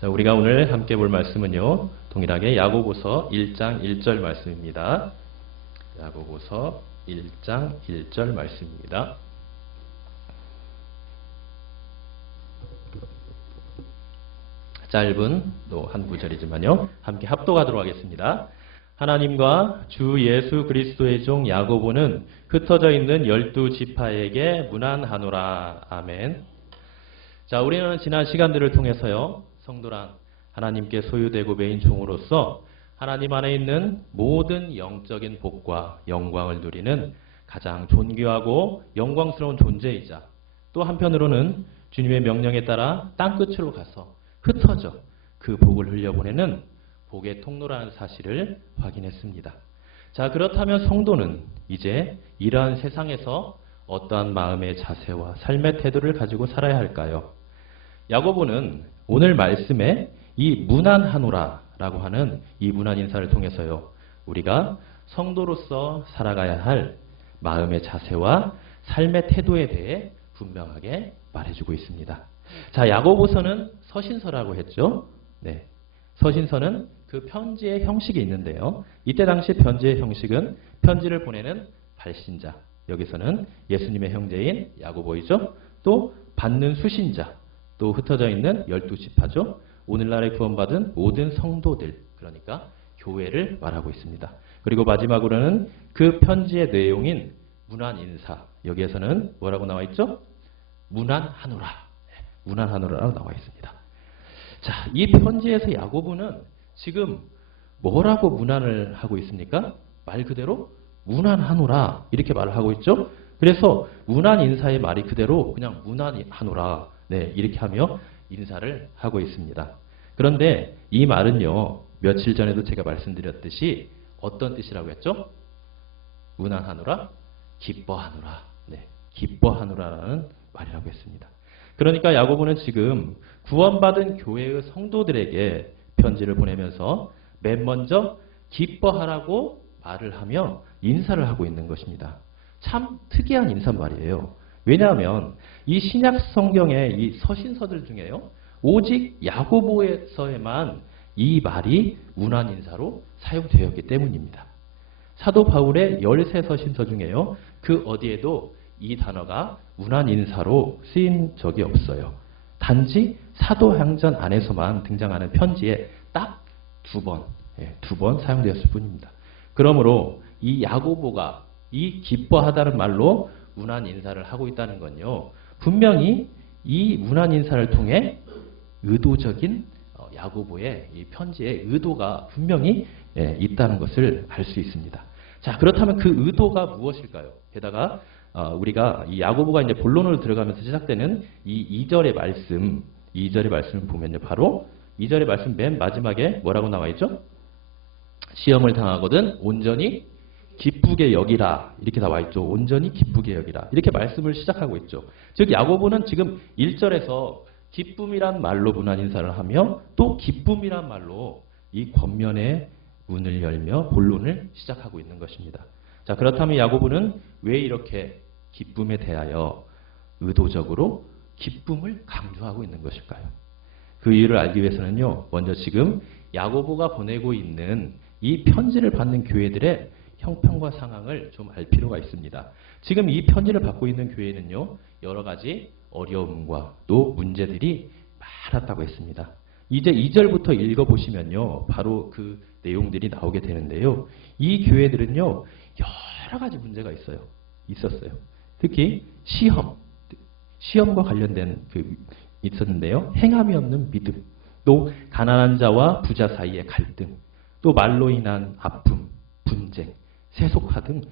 자, 우리가 오늘 함께 볼 말씀은요, 동일하게 야고보서 1장 1절 말씀입니다. 야고보서 1장 1절 말씀입니다. 짧은 또 한 구절이지만요, 함께 합독하도록 하겠습니다. 하나님과 주 예수 그리스도의 종 야고보는 흩어져 있는 12지파에게 문안하노라. 아멘. 자, 우리는 지난 시간들을 통해서요, 성도란 하나님께 소유되고 매인 종으로서 하나님 안에 있는 모든 영적인 복과 영광을 누리는 가장 존귀하고 영광스러운 존재이자, 또 한편으로는 주님의 명령에 따라 땅끝으로 가서 흩어져 그 복을 흘려보내는 복의 통로라는 사실을 확인했습니다. 자, 그렇다면 성도는 이제 이러한 세상에서 어떠한 마음의 자세와 삶의 태도를 가지고 살아야 할까요? 야고보는 오늘 말씀에 이 문안하노라 라고 하는 이 문안 인사를 통해서요, 우리가 성도로서 살아가야 할 마음의 자세와 삶의 태도에 대해 분명하게 말해주고 있습니다. 자, 야고보서는 서신서라고 했죠. 네, 서신서는 그 편지의 형식이 있는데요, 이때 당시 편지의 형식은 편지를 보내는 발신자, 여기서는 예수님의 형제인 야고보이죠. 또 받는 수신자, 또 흩어져 있는 12지파죠. 오늘날에 구원받은 모든 성도들, 그러니까 교회를 말하고 있습니다. 그리고 마지막으로는 그 편지의 내용인 문안 인사, 여기에서는 뭐라고 나와 있죠? 문안하노라. 문안하노라라고 나와 있습니다. 자, 이 편지에서 야고보는 지금 뭐라고 문안을 하고 있습니까? 말 그대로 문안하노라 이렇게 말을 하고 있죠. 그래서 문안 인사의 말이 그대로 그냥 문안하노라, 네, 이렇게 하며 인사를 하고 있습니다. 그런데 이 말은요, 며칠 전에도 제가 말씀드렸듯이 어떤 뜻이라고 했죠? 문안하노라, 기뻐하노라, 네, 기뻐하노라라는 말이라고 했습니다. 그러니까 야고보는 지금 구원받은 교회의 성도들에게 편지를 보내면서 맨 먼저 기뻐하라고 말을 하며 인사를 하고 있는 것입니다. 참 특이한 인사말이에요. 왜냐하면 이 신약 성경의 이 서신서들 중에요, 오직 야고보에서에만 이 말이 문안 인사로 사용되었기 때문입니다. 사도 바울의 13서신서 중에요, 그 어디에도 이 단어가 문안 인사로 쓰인 적이 없어요. 단지 사도행전 안에서만 등장하는 편지에 딱 두 번 사용되었을 뿐입니다. 그러므로 이 야고보가 이 기뻐하다는 말로 문안 인사를 하고 있다는 건요, 분명히 이 문안 인사를 통해 의도적인 야고보의 이 편지의 의도가 분명히 있다는 것을 알 수 있습니다. 자, 그렇다면 그 의도가 무엇일까요? 게다가 우리가 이 야고보가 이제 본론으로 들어가면서 시작되는 이 2절의 말씀을 보면요, 바로 2절의 말씀 맨 마지막에 뭐라고 나와 있죠? 시험을 당하거든 온전히 기쁘게 여기라, 이렇게 나와 있죠. 온전히 기쁘게 여기라, 이렇게 말씀을 시작하고 있죠. 즉 야고보는 지금 1절에서 기쁨이란 말로 문안 인사를 하며 또 기쁨이란 말로 이 권면의 문을 열며 본론을 시작하고 있는 것입니다. 자, 그렇다면 야고보는 왜 이렇게 기쁨에 대하여 의도적으로 기쁨을 강조하고 있는 것일까요? 그 이유를 알기 위해서는요, 먼저 지금 야고보가 보내고 있는 이 편지를 받는 교회들의 형편과 상황을 좀 알 필요가 있습니다. 지금 이 편지를 받고 있는 교회는요, 여러 가지 어려움과 또 문제들이 많았다고 했습니다. 이제 2절부터 읽어보시면요, 바로 그 내용들이 나오게 되는데요, 이 교회들은요, 여러 가지 문제가 있었어요. 특히 시험과 관련된 있었는데요, 행함이 없는 믿음, 또 가난한 자와 부자 사이의 갈등, 또 말로 인한 아픔, 분쟁, 세속화 등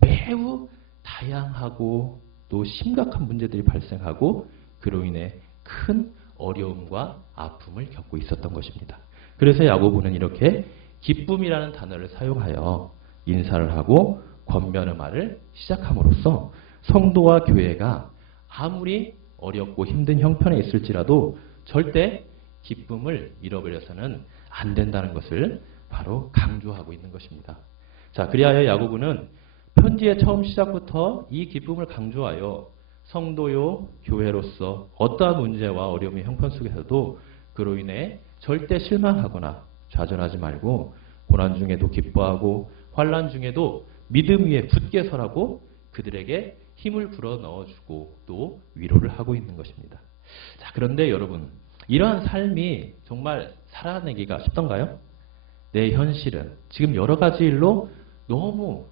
매우 다양하고 또 심각한 문제들이 발생하고 그로 인해 큰 어려움과 아픔을 겪고 있었던 것입니다. 그래서 야고보는 이렇게 기쁨이라는 단어를 사용하여 인사를 하고 권면의 말을 시작함으로써 성도와 교회가 아무리 어렵고 힘든 형편에 있을지라도 절대 기쁨을 잃어버려서는 안 된다는 것을 바로 강조하고 있는 것입니다. 자, 그리하여 야고보는 편지의 처음 시작부터 이 기쁨을 강조하여 성도요 교회로서 어떠한 문제와 어려움의 형편 속에서도 그로 인해 절대 실망하거나 좌절하지 말고 고난 중에도 기뻐하고 환난 중에도 믿음 위에 굳게 서라고 그들에게 힘을 불어넣어주고 또 위로를 하고 있는 것입니다. 자, 그런데 여러분, 이러한 삶이 정말 살아내기가 쉽던가요? 내 현실은 지금 여러 가지 일로 너무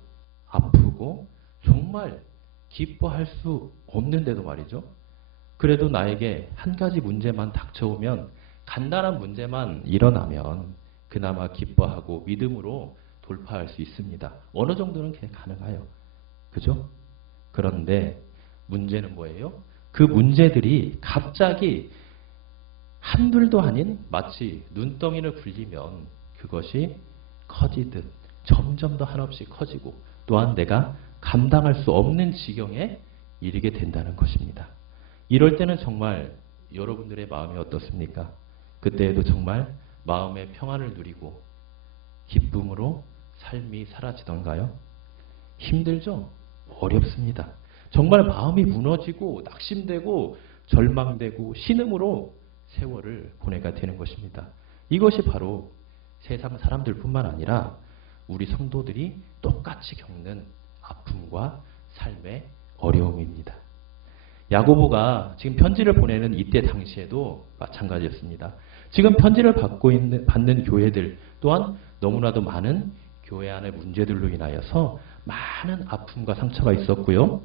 아프고 정말 기뻐할 수 없는데도 말이죠. 그래도 나에게 한 가지 문제만 닥쳐오면, 간단한 문제만 일어나면 그나마 기뻐하고 믿음으로 돌파할 수 있습니다. 어느 정도는 가능해요. 그죠? 그런데 문제는 뭐예요? 그 문제들이 갑자기 한둘도 아닌 마치 눈덩이를 굴리면 그것이 커지듯 점점 더 한없이 커지고 또한 내가 감당할 수 없는 지경에 이르게 된다는 것입니다. 이럴 때는 정말 여러분들의 마음이 어떻습니까? 그때에도 정말 마음의 평안을 누리고 기쁨으로 삶이 사라지던가요? 힘들죠? 어렵습니다. 정말 마음이 무너지고 낙심되고 절망되고 신음으로 세월을 보내가 되는 것입니다. 이것이 바로 세상 사람들뿐만 아니라 우리 성도들이 똑같이 겪는 아픔과 삶의 어려움입니다. 야고보가 지금 편지를 보내는 이때 당시에도 마찬가지였습니다. 지금 편지를 받는 교회들 또한 너무나도 많은 교회 안의 문제들로 인하여서 많은 아픔과 상처가 있었고요.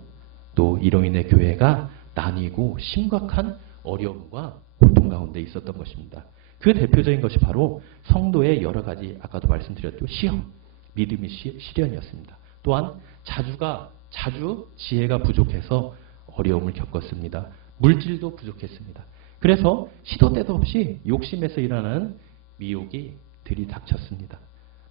또 이로 인해 교회가 나뉘고 심각한 어려움과 고통 가운데 있었던 것입니다. 그 대표적인 것이 바로 성도의 여러 가지, 아까도 말씀드렸죠, 시험, 믿음의 시련이었습니다. 또한 자주 지혜가 부족해서 어려움을 겪었습니다. 물질도 부족했습니다. 그래서 시도 때도 없이 욕심에서 일어나는 미혹이 들이닥쳤습니다.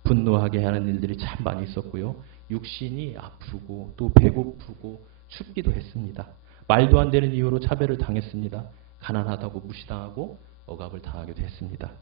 분노하게 하는 일들이 참 많이 있었고요. 육신이 아프고 또 배고프고 춥기도 했습니다. 말도 안 되는 이유로 차별을 당했습니다. 가난하다고 무시당하고 억압을 당하기도 했습니다.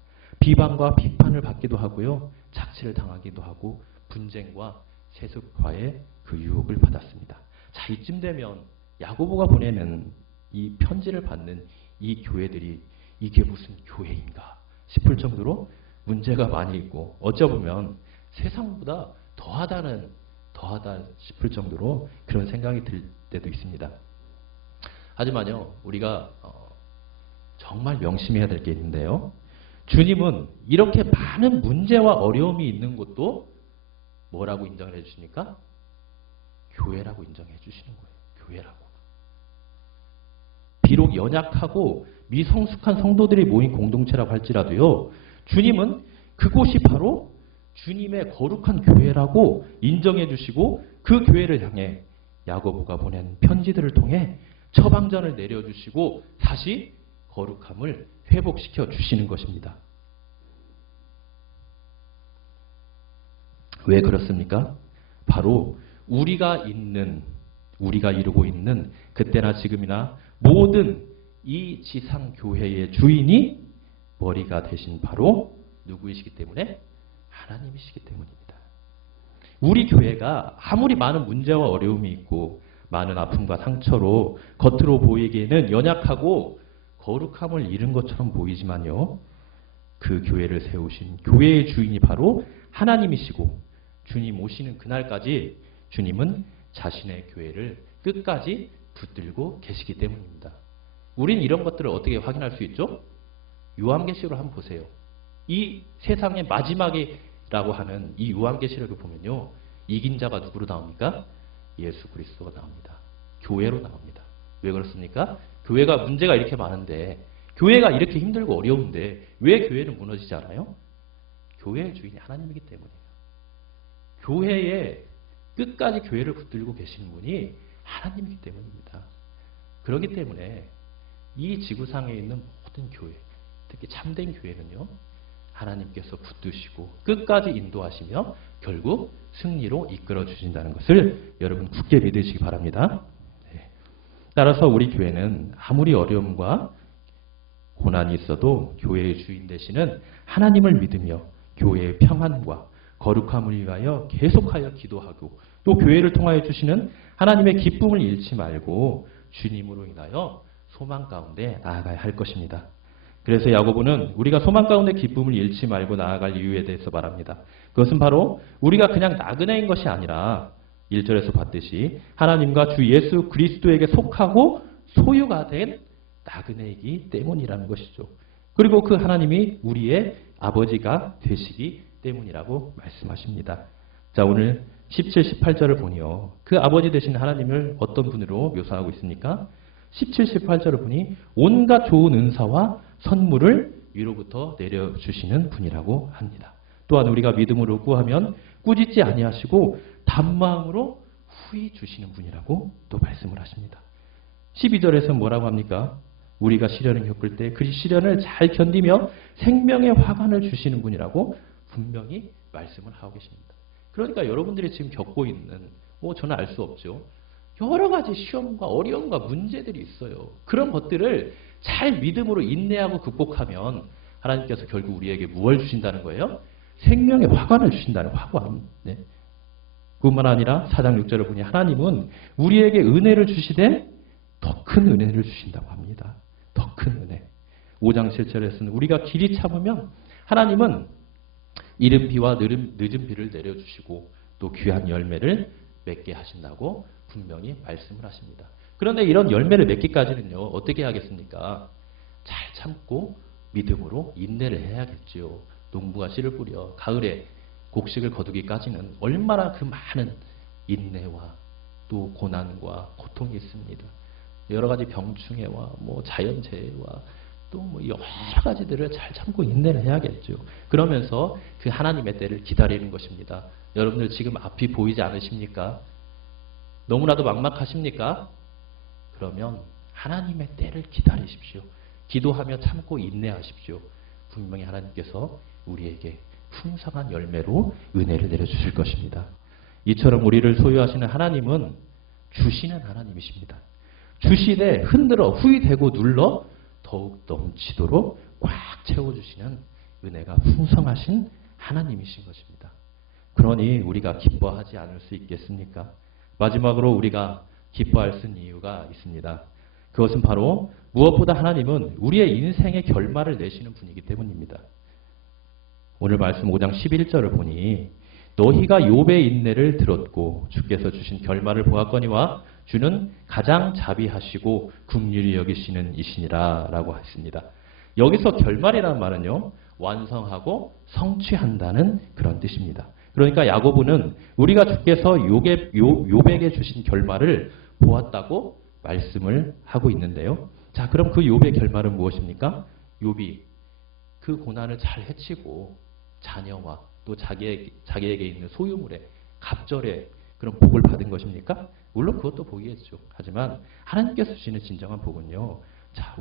비방과 비판을 받기도 하고요. 착취를 당하기도 하고 분쟁과 세습과의 그 유혹을 받았습니다. 자, 이쯤 되면 야고보가 보내는 이 편지를 받는 이 교회들이 이게 무슨 교회인가 싶을 정도로 문제가 많이 있고 어쩌보면 세상보다 더하다 싶을 정도로 그런 생각이 들 때도 있습니다. 하지만요, 우리가 정말 명심해야 될 게 있는데요. 주님은 이렇게 많은 문제와 어려움이 있는 것도 뭐라고 인정을 해주십니까? 교회라고 인정해 주시는 거예요. 교회라고. 비록 연약하고 미성숙한 성도들이 모인 공동체라고 할지라도요. 주님은 그곳이 바로 주님의 거룩한 교회라고 인정해 주시고 그 교회를 향해 야고보가 보낸 편지들을 통해 처방전을 내려주시고 다시 거룩함을 회복시켜 주시는 것입니다. 왜 그렇습니까? 바로 우리가 이루고 있는 그때나 지금이나 모든 이 지상 교회의 주인이 머리가 되신 바로 누구이시기 때문에? 하나님이시기 때문입니다. 우리 교회가 아무리 많은 문제와 어려움이 있고 많은 아픔과 상처로 겉으로 보이기에는 연약하고 거룩함을 잃은 것처럼 보이지만요. 그 교회를 세우신 교회의 주인이 바로 하나님이시고 주님 오시는 그날까지 주님은 자신의 교회를 끝까지 붙들고 계시기 때문입니다. 우린 이런 것들을 어떻게 확인할 수 있죠? 요한계시록을 한번 보세요. 이 세상의 마지막이라고 하는 이 요한계시록을 보면요. 이긴 자가 누구로 나옵니까? 예수 그리스도가 나옵니다. 교회로 나옵니다. 왜 그렇습니까? 교회가 문제가 이렇게 많은데, 교회가 이렇게 힘들고 어려운데 왜 교회는 무너지지 않아요? 교회의 주인이 하나님이기 때문이에요. 교회에 끝까지 교회를 붙들고 계신 분이 하나님이기 때문입니다. 그렇기 때문에 이 지구상에 있는 모든 교회, 특히 참된 교회는요, 하나님께서 붙드시고 끝까지 인도하시며 결국 승리로 이끌어 주신다는 것을 여러분 굳게 믿으시기 바랍니다. 따라서 우리 교회는 아무리 어려움과 고난이 있어도 교회의 주인 되시는 하나님을 믿으며 교회의 평안과 거룩함을 위하여 계속하여 기도하고 또 교회를 통하여 주시는 하나님의 기쁨을 잃지 말고 주님으로 인하여 소망 가운데 나아가야 할 것입니다. 그래서 야고보는 우리가 소망 가운데 기쁨을 잃지 말고 나아갈 이유에 대해서 말합니다. 그것은 바로 우리가 그냥 나그네인 것이 아니라 1절에서 봤듯이 하나님과 주 예수 그리스도에게 속하고 소유가 된 나그네이기 때문이라는 것이죠. 그리고 그 하나님이 우리의 아버지가 되시기 때문이라고 말씀하십니다. 자, 오늘 17, 18절을 보니요. 그 아버지 되신 하나님을 어떤 분으로 묘사하고 있습니까? 17, 18절을 보니 온갖 좋은 은사와 선물을 위로부터 내려주시는 분이라고 합니다. 또한 우리가 믿음으로 구하면 꾸짖지 아니하시고 단마음으로 후히 주시는 분이라고 또 말씀을 하십니다. 12절에서 뭐라고 합니까? 우리가 시련을 겪을 때 그 시련을 잘 견디며 생명의 화관을 주시는 분이라고 분명히 말씀을 하고 계십니다. 그러니까 여러분들이 지금 겪고 있는 저는 알 수 없죠. 여러 가지 시험과 어려움과 문제들이 있어요. 그런 것들을 잘 믿음으로 인내하고 극복하면 하나님께서 결국 우리에게 무엇을 주신다는 거예요? 생명의 화관을 주신다는 화관. 네. 그뿐만 아니라 4장 6절을 보니 하나님은 우리에게 은혜를 주시되 더 큰 은혜를 주신다고 합니다. 더 큰 은혜. 5장 7절에서는 우리가 길이 참으면 하나님은 이른 비와 늦은 비를 내려주시고 또 귀한 열매를 맺게 하신다고 분명히 말씀을 하십니다. 그런데 이런 열매를 맺기까지는요. 어떻게 하겠습니까? 잘 참고 믿음으로 인내를 해야겠지요. 농부가 씨를 뿌려 가을에 곡식을 거두기까지는 얼마나 그 많은 인내와 또 고난과 고통이 있습니다. 여러 가지 병충해와 자연재해와 또 여러 가지들을 잘 참고 인내를 해야겠죠. 그러면서 그 하나님의 때를 기다리는 것입니다. 여러분들 지금 앞이 보이지 않으십니까? 너무나도 막막하십니까? 그러면 하나님의 때를 기다리십시오. 기도하며 참고 인내하십시오. 분명히 하나님께서 우리에게 풍성한 열매로 은혜를 내려주실 것입니다. 이처럼 우리를 소유하시는 하나님은 주시는 하나님이십니다. 주시되 흔들어 후이되고 눌러 더욱 넘치도록 꽉 채워주시는 은혜가 풍성하신 하나님이신 것입니다. 그러니 우리가 기뻐하지 않을 수 있겠습니까? 마지막으로 우리가 기뻐할 수 있는 이유가 있습니다. 그것은 바로 무엇보다 하나님은 우리의 인생의 결말을 내시는 분이기 때문입니다. 오늘 말씀 5장 11절을 보니 너희가 욥의 인내를 들었고 주께서 주신 결말을 보았거니와 주는 가장 자비하시고 긍휼히 여기시는 이시니라 라고 했습니다. 여기서 결말이라는 말은요. 완성하고 성취한다는 그런 뜻입니다. 그러니까 야고보는 우리가 주께서 욥에게 주신 결말을 보았다고 말씀을 하고 있는데요. 자, 그럼 그 욥의 결말은 무엇입니까? 욥이 그 고난을 잘 헤치고 자녀와 또 자기에게 있는 소유물에 갑절에 그런 복을 받은 것입니까? 물론 그것도 복이겠죠. 하지만 하나님께서 주시는 진정한 복은요. 자,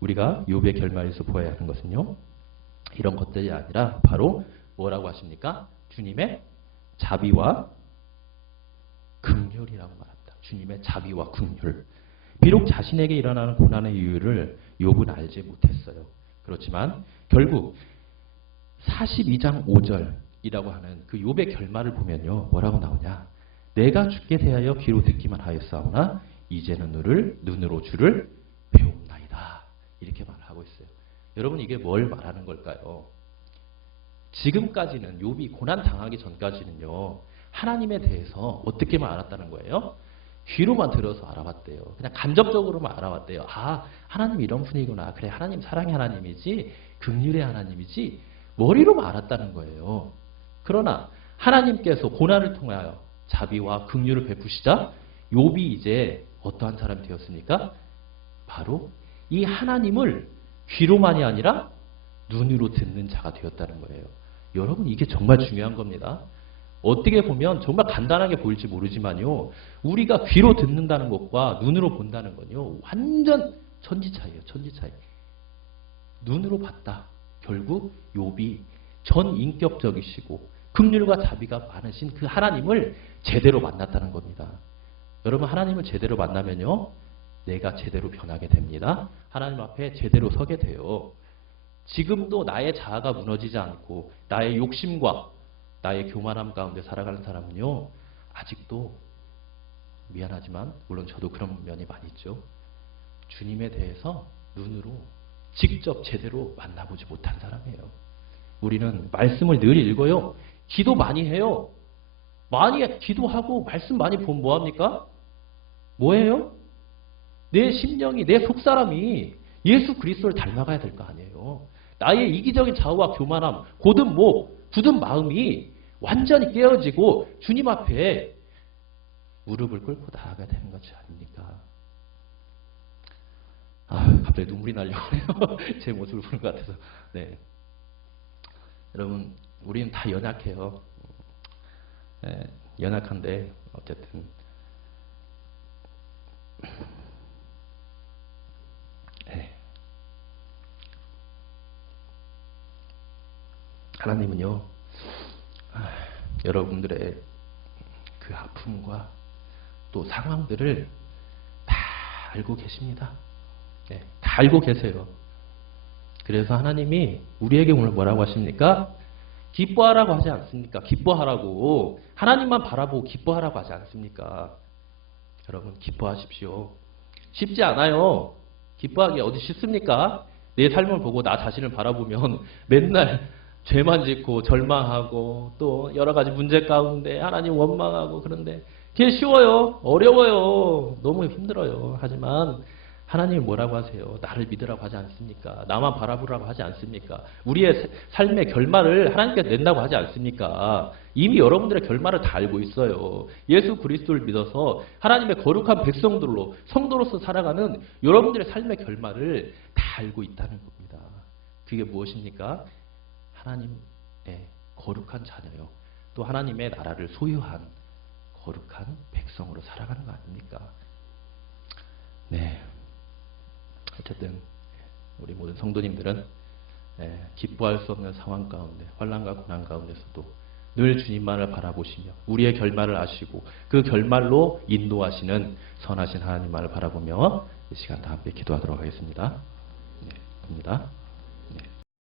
우리가 욥의 결말에서 보아야 하는 것은요. 이런 것들이 아니라 바로 뭐라고 하십니까? 주님의 자비와 긍휼이라고 말합니다. 주님의 자비와 긍휼. 비록 자신에게 일어나는 고난의 이유를 욥은 알지 못했어요. 그렇지만 결국 42장 5절이라고 하는 그 욥의 결말을 보면요. 뭐라고 나오냐? 내가 주께 대하여 귀로 듣기만 하였사오나 이제는 눈으로 주를 배움나이다. 이렇게 말하고 있어요. 여러분 이게 뭘 말하는 걸까요? 지금까지는 욥이 고난 당하기 전까지는요. 하나님에 대해서 어떻게만 알았다는 거예요? 귀로만 들어서 알아봤대요. 그냥 간접적으로만 알아봤대요. 아, 하나님 이런 분이구나. 그래, 하나님 사랑의 하나님이지, 긍휼의 하나님이지, 머리로만 알았다는 거예요. 그러나 하나님께서 고난을 통하여 자비와 긍휼을 베푸시자 욥이 이제 어떠한 사람이 되었습니까? 바로 이 하나님을 귀로만이 아니라 눈으로 듣는 자가 되었다는 거예요. 여러분 이게 정말 중요한 겁니다. 어떻게 보면 정말 간단하게 보일지 모르지만요. 우리가 귀로 듣는다는 것과 눈으로 본다는 건요. 완전 천지 차이예요. 천지 차이. 눈으로 봤다. 결국 욥이 전인격적이시고 긍휼과 자비가 많으신 그 하나님을 제대로 만났다는 겁니다. 여러분 하나님을 제대로 만나면요. 내가 제대로 변하게 됩니다. 하나님 앞에 제대로 서게 돼요. 지금도 나의 자아가 무너지지 않고 나의 욕심과 나의 교만함 가운데 살아가는 사람은요. 아직도 미안하지만 물론 저도 그런 면이 많이 있죠. 주님에 대해서 눈으로 직접 제대로 만나보지 못한 사람이에요. 우리는 말씀을 늘 읽어요. 기도 많이 해요. 많이 기도하고 말씀 많이 보면 뭐합니까? 뭐예요? 내 심령이, 내 속사람이 예수 그리스도를 닮아가야 될 거 아니에요. 나의 이기적인 좌우와 교만함, 곧은 목, 굳은 마음이 완전히 깨어지고 주님 앞에 무릎을 꿇고 나아가야 되는 것이 아닙니까? 갑자기 눈물이 나려고 해요. 제 모습을 보는 것 같아서. 네. 여러분, 우리는 다 연약해요. 네, 연약한데 어쨌든 네. 하나님은요, 여러분들의 그 아픔과 또 상황들을 다 알고 계십니다. 네, 다 알고 계세요. 그래서 하나님이 우리에게 오늘 뭐라고 하십니까? 기뻐하라고 하지 않습니까? 기뻐하라고. 하나님만 바라보고 기뻐하라고 하지 않습니까? 여러분, 기뻐하십시오. 쉽지 않아요. 기뻐하기 어디 쉽습니까? 내 삶을 보고 나 자신을 바라보면 맨날 죄만 짓고 절망하고 또 여러 가지 문제 가운데 하나님 원망하고 그런데 그게 쉬워요? 어려워요. 너무 힘들어요. 하지만 하나님이 뭐라고 하세요? 나를 믿으라고 하지 않습니까? 나만 바라보라고 하지 않습니까? 우리의 삶의 결말을 하나님께서 낸다고 하지 않습니까? 이미 여러분들의 결말을 다 알고 있어요. 예수 그리스도를 믿어서 하나님의 거룩한 백성들로 성도로서 살아가는 여러분들의 삶의 결말을 다 알고 있다는 겁니다. 그게 무엇입니까? 하나님의 거룩한 자녀요. 또 하나님의 나라를 소유한 거룩한 백성으로 살아가는 거 아닙니까? 네. 어쨌든 우리 모든 성도님들은 기뻐할 수 없는 상황 가운데 환난과 고난 가운데서도 늘 주님만을 바라보시며 우리의 결말을 아시고 그 결말로 인도하시는 선하신 하나님만을 바라보며 이 시간 다 함께 기도하도록 하겠습니다. 네, 봅니다. 네.